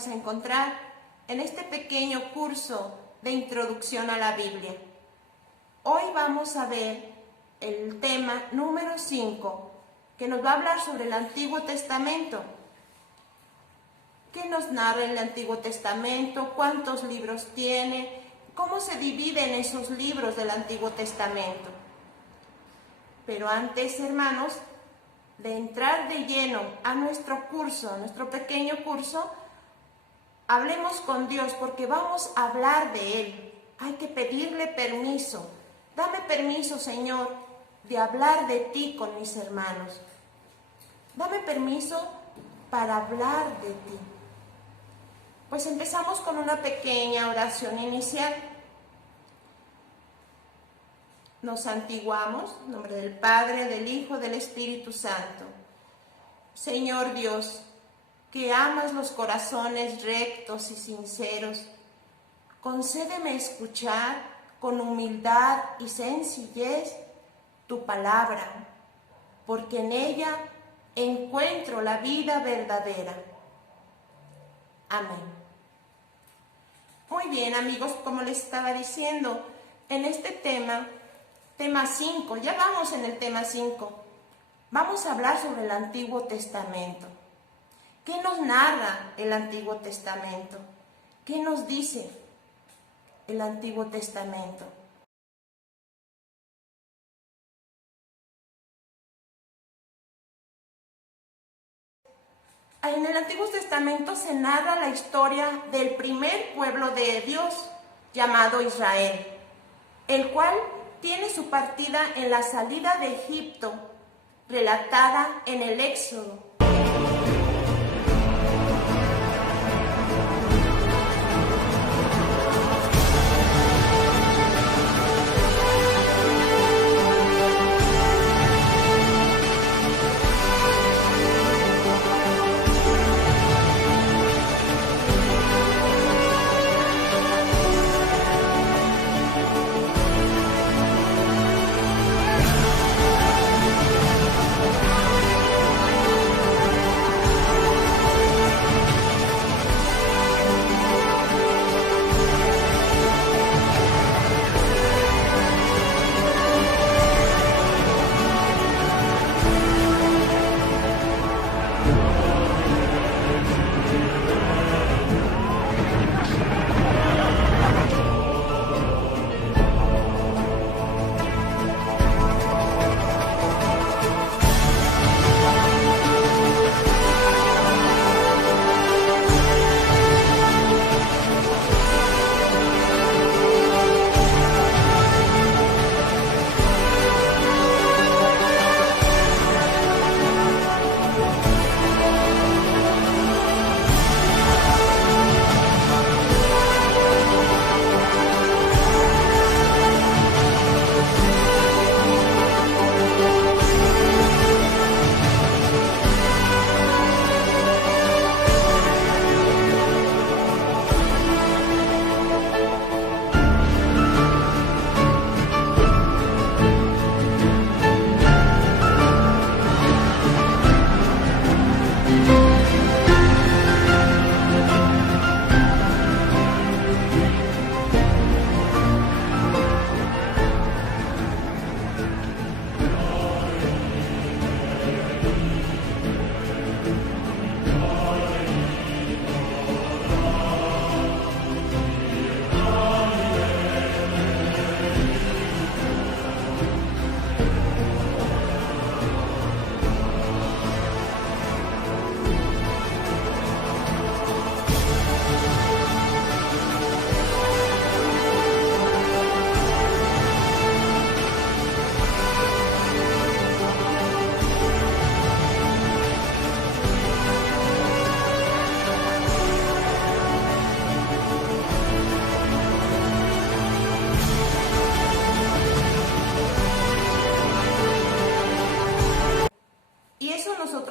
volvernos a encontrar en este pequeño curso de introducción a la Biblia. Hoy vamos a ver el tema número 5, que nos va a hablar sobre el Antiguo Testamento. ¿Qué nos narra el Antiguo Testamento? ¿Cuántos libros tiene? ¿Cómo se dividen esos libros del Antiguo Testamento? Pero antes, hermanos, de entrar de lleno a nuestro curso, a nuestro pequeño curso, hablemos con Dios porque vamos a hablar de Él. Hay que pedirle permiso. Dame permiso, Señor, de hablar de ti con mis hermanos. Dame permiso para hablar de ti. Pues empezamos con una pequeña oración inicial. Nos santiguamos, en nombre del Padre, del Hijo, del Espíritu Santo. Señor Dios, que amas los corazones rectos y sinceros, concédeme escuchar con humildad y sencillez tu palabra, porque en ella encuentro la vida verdadera. Amén. Muy bien, amigos, como les estaba diciendo, en este tema 5, ya vamos en el tema 5, vamos a hablar sobre el Antiguo Testamento. ¿Qué nos narra el Antiguo Testamento? ¿Qué nos dice el Antiguo Testamento? En el Antiguo Testamento se narra la historia del primer pueblo de Dios, llamado Israel, el cual tiene su partida en la salida de Egipto, relatada en el Éxodo.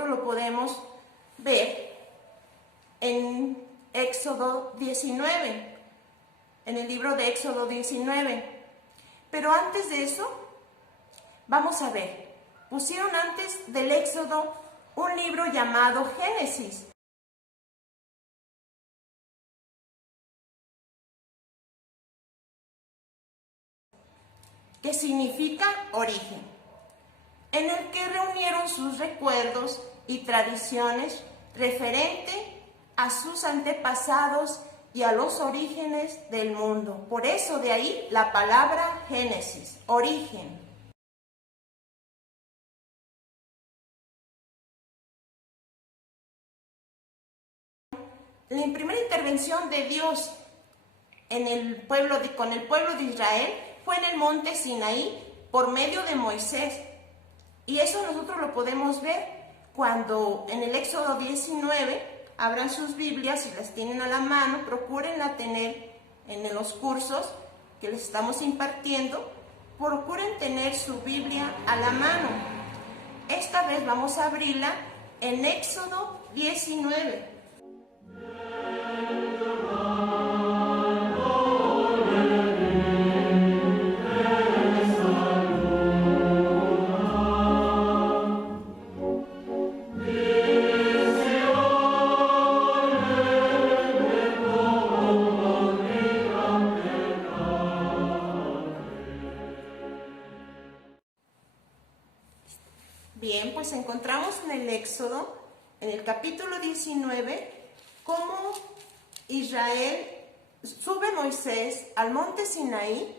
Lo podemos ver en Éxodo 19, en el libro de Éxodo 19. Pero antes de eso, vamos a ver, pusieron antes del Éxodo un libro llamado Génesis. que significa origen, en el que reunieron sus recuerdos y tradiciones referente a sus antepasados y a los orígenes del mundo. Por eso de ahí la palabra Génesis, origen. La primera intervención de Dios con el pueblo de Israel fue en el monte Sinaí por medio de Moisés. Y eso nosotros lo podemos ver cuando en el Éxodo 19, abran sus Biblias, si las tienen a la mano, procúrenla tener en los cursos que les estamos impartiendo, procuren tener su Biblia a la mano. Esta vez vamos a abrirla en Éxodo 19. Bien, pues encontramos en el Éxodo, en el capítulo 19, cómo sube Moisés al monte Sinaí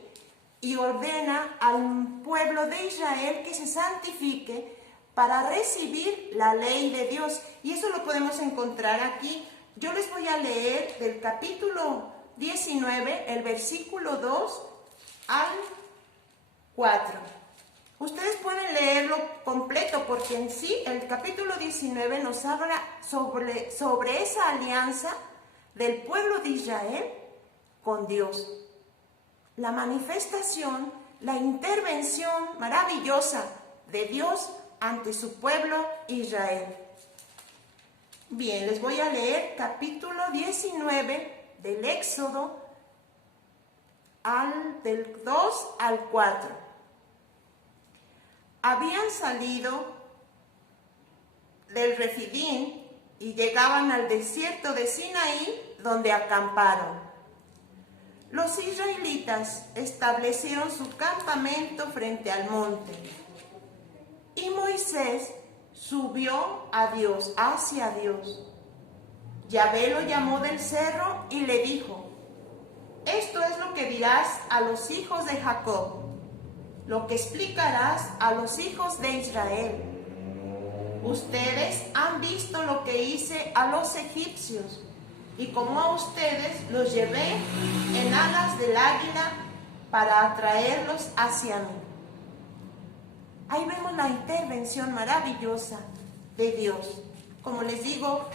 y ordena al pueblo de Israel que se santifique para recibir la ley de Dios. Y eso lo podemos encontrar aquí. Yo les voy a leer del capítulo 19, el versículo 2 al 4. Ustedes pueden leerlo completo porque en sí el capítulo 19 nos habla sobre esa alianza del pueblo de Israel con Dios. La manifestación, la intervención maravillosa de Dios ante su pueblo Israel. Bien, les voy a leer capítulo 19 del Éxodo del 2 al 4. Habían salido del Refidín y llegaban al desierto de Sinaí, donde acamparon. Los israelitas establecieron su campamento frente al monte. Y Moisés subió hacia Dios. Yahvé lo llamó del cerro y le dijo: esto es lo que dirás a los hijos de Jacob, lo que explicarás a los hijos de Israel. Ustedes han visto lo que hice a los egipcios, y como a ustedes los llevé en alas del águila para atraerlos hacia mí. Ahí vemos la intervención maravillosa de Dios. Como les digo,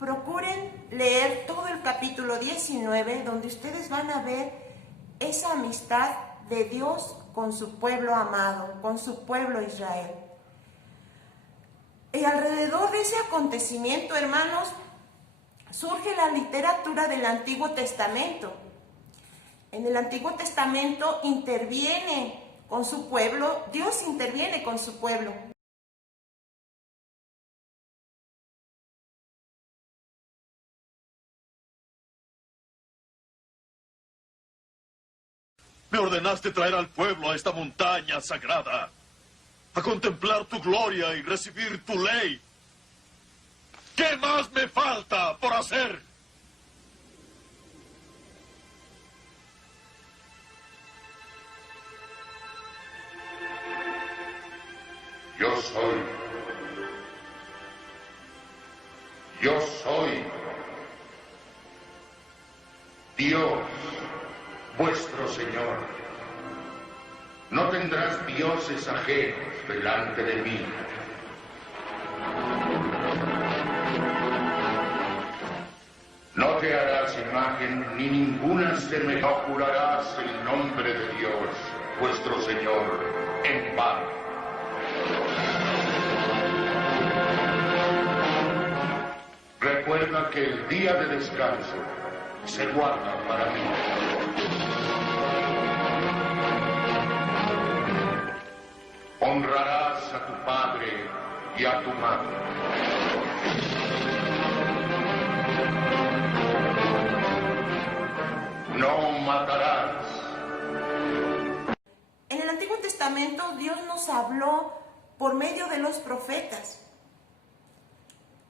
procuren leer todo el capítulo 19, donde ustedes van a ver esa amistad de Dios con su pueblo amado, con su pueblo Israel. Y alrededor de ese acontecimiento, hermanos, surge la literatura del Antiguo Testamento. En el Antiguo Testamento interviene con su pueblo, Dios interviene con su pueblo. Me ordenaste traer al pueblo a esta montaña sagrada, a contemplar tu gloria y recibir tu ley. ¿Qué más me falta por hacer? Yo soy Dios, vuestro Señor. No tendrás dioses ajenos delante de mí. No te harás imagen ni ninguna semejanza. No jurarás el nombre de Dios, vuestro Señor, en vano. Recuerda que el día de descanso se guarda para mí. Honrarás a tu padre y a tu madre. No matarás. Testamento Dios nos habló por medio de los profetas,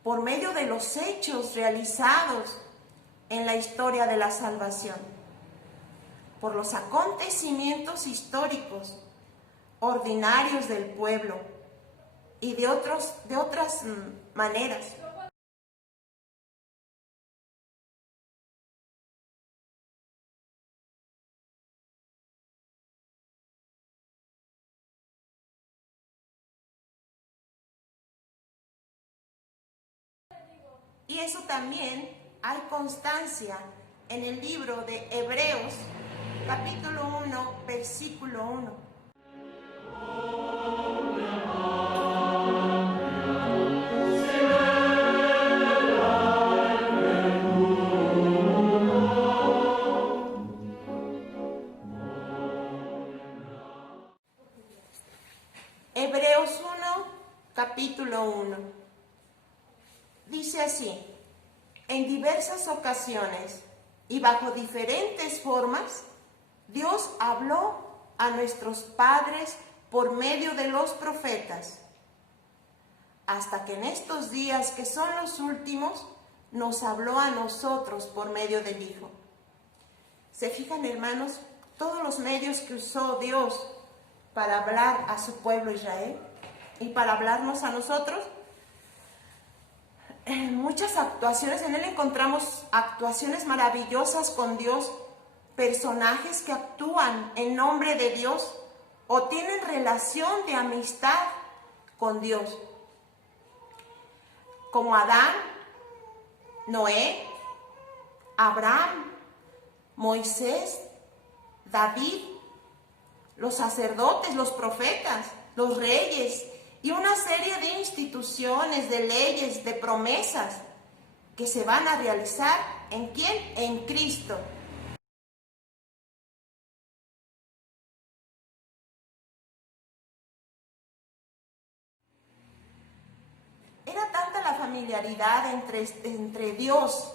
por medio de los hechos realizados en la historia de la salvación, por los acontecimientos históricos ordinarios del pueblo y de otras maneras. Y eso también hay constancia en el libro de Hebreos, capítulo 1, versículo 1. Hebreos 1, capítulo 1. Dice así: en diversas ocasiones y bajo diferentes formas, Dios habló a nuestros padres por medio de los profetas, hasta que en estos días que son los últimos, nos habló a nosotros por medio del Hijo. ¿Se fijan, hermanos, todos los medios que usó Dios para hablar a su pueblo Israel y para hablarnos a nosotros? En muchas actuaciones, en él encontramos actuaciones maravillosas con Dios, personajes que actúan en nombre de Dios o tienen relación de amistad con Dios, como Adán, Noé, Abraham, Moisés, David, los sacerdotes, los profetas, los reyes, y una serie de instituciones, de leyes, de promesas que se van a realizar ¿en quién? En Cristo. Era tanta la familiaridad entre Dios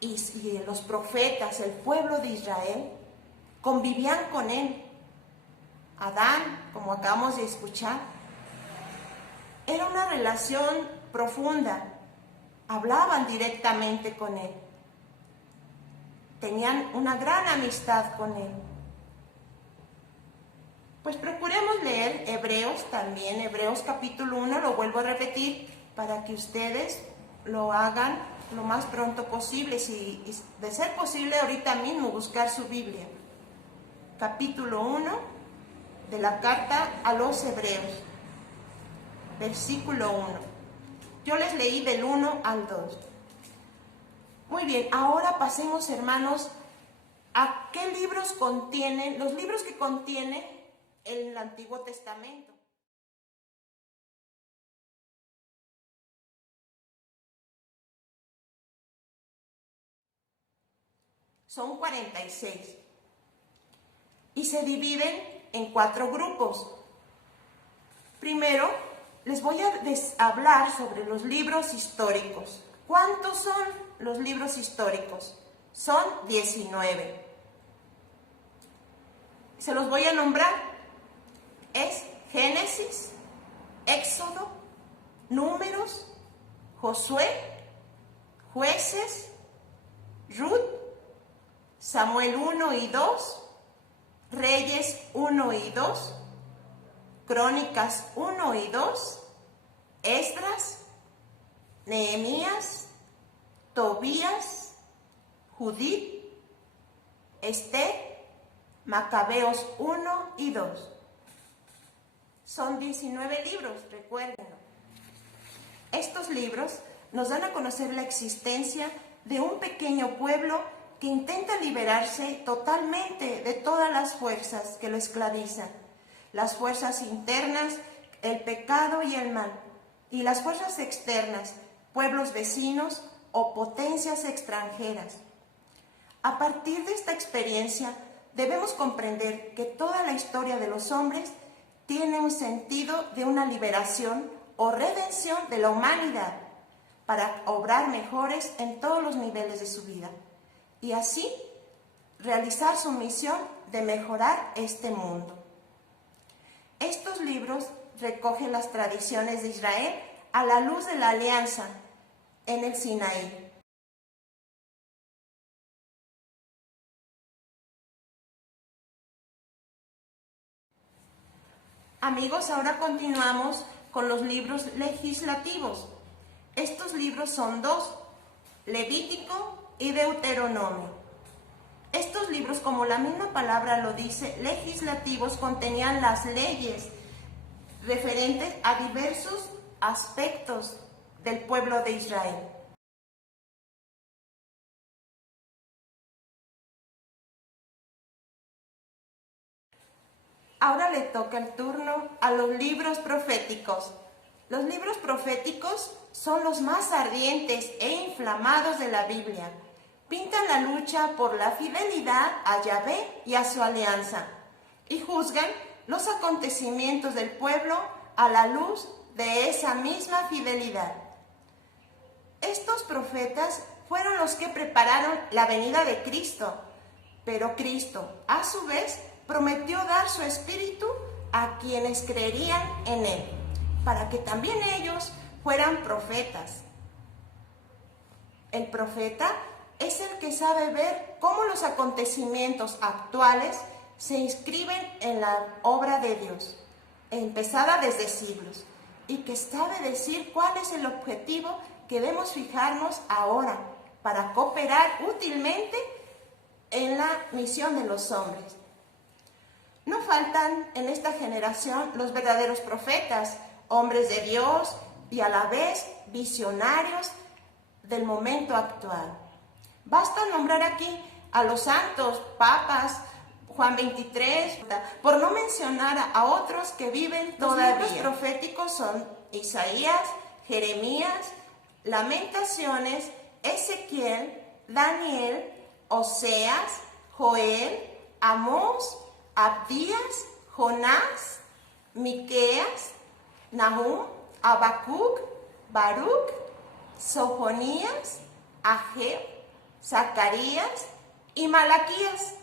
y los profetas, el pueblo de Israel, convivían con él. Adán, como acabamos de escuchar, era una relación profunda, hablaban directamente con él, tenían una gran amistad con él. Pues procuremos leer Hebreos también, Hebreos capítulo 1, lo vuelvo a repetir, para que ustedes lo hagan lo más pronto posible, si de ser posible ahorita mismo buscar su Biblia. Capítulo 1 de la carta a los Hebreos. Versículo 1. Yo les leí del 1 al 2. Muy bien, ahora pasemos, hermanos, a qué libros contienen, los libros que contiene el Antiguo Testamento. Son 46 y se dividen en 4 grupos. Primero, les voy a hablar sobre los libros históricos. ¿Cuántos son los libros históricos? Son 19. Se los voy a nombrar. Es Génesis, Éxodo, Números, Josué, Jueces, Ruth, Samuel 1 y 2, Reyes 1 y 2, Crónicas 1 y 2, Esdras, Nehemías, Tobías, Judith, Esther, Macabeos 1 y 2. Son 19 libros, recuérdenlo. Estos libros nos dan a conocer la existencia de un pequeño pueblo que intenta liberarse totalmente de todas las fuerzas que lo esclavizan. Las fuerzas internas, el pecado y el mal, y las fuerzas externas, pueblos vecinos o potencias extranjeras. A partir de esta experiencia, debemos comprender que toda la historia de los hombres tiene un sentido de una liberación o redención de la humanidad para obrar mejores en todos los niveles de su vida y así realizar su misión de mejorar este mundo. estos libros recogen las tradiciones de Israel a la luz de la alianza en el Sinaí. Amigos, ahora continuamos con los libros legislativos. Estos libros son dos, Levítico y Deuteronomio. Estos libros, como la misma palabra lo dice, legislativos, contenían las leyes referentes a diversos aspectos del pueblo de Israel. Ahora le toca el turno a los libros proféticos. Los libros proféticos son los más ardientes e inflamados de la Biblia. Pintan la lucha por la fidelidad a Yahvé y a su alianza, y juzgan los acontecimientos del pueblo a la luz de esa misma fidelidad. Estos profetas fueron los que prepararon la venida de Cristo, pero Cristo, a su vez, prometió dar su espíritu a quienes creerían en él, para que también ellos fueran profetas. El profeta es el que sabe ver cómo los acontecimientos actuales se inscriben en la obra de Dios, empezada desde siglos, y que sabe decir cuál es el objetivo que debemos fijarnos ahora para cooperar útilmente en la misión de los hombres. No faltan en esta generación los verdaderos profetas, hombres de Dios y a la vez visionarios del momento actual. Basta nombrar aquí a los santos, papas, Juan 23, por no mencionar a otros que viven todavía. Los libros proféticos son Isaías, Jeremías, Lamentaciones, Ezequiel, Daniel, Oseas, Joel, Amós, Abdías, Jonás, Miqueas, Nahum, Habacuc, Baruch, Sofonías, Ageo, Zacarías y Malaquías.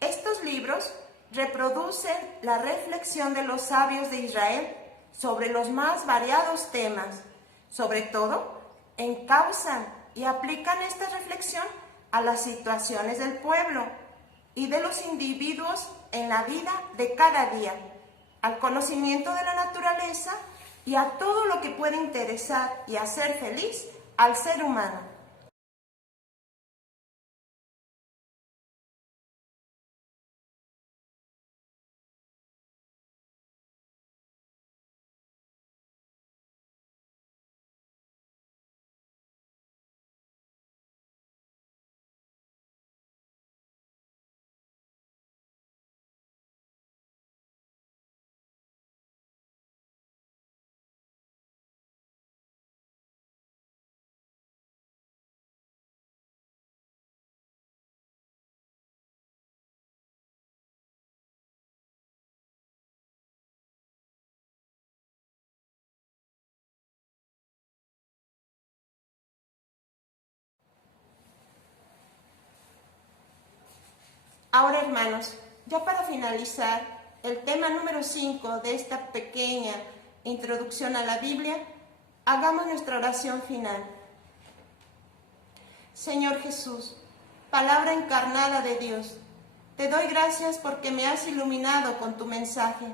Estos libros reproducen la reflexión de los sabios de Israel sobre los más variados temas. Sobre todo, encausan y aplican esta reflexión a las situaciones del pueblo y de los individuos en la vida de cada día, al conocimiento de la naturaleza y a todo lo que puede interesar y hacer feliz al ser humano. Ahora, hermanos, ya para finalizar el tema número 5 de esta pequeña introducción a la Biblia, hagamos nuestra oración final. Señor Jesús, palabra encarnada de Dios, te doy gracias porque me has iluminado con tu mensaje,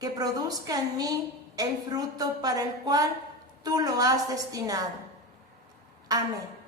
que produzca en mí el fruto para el cual tú lo has destinado. Amén.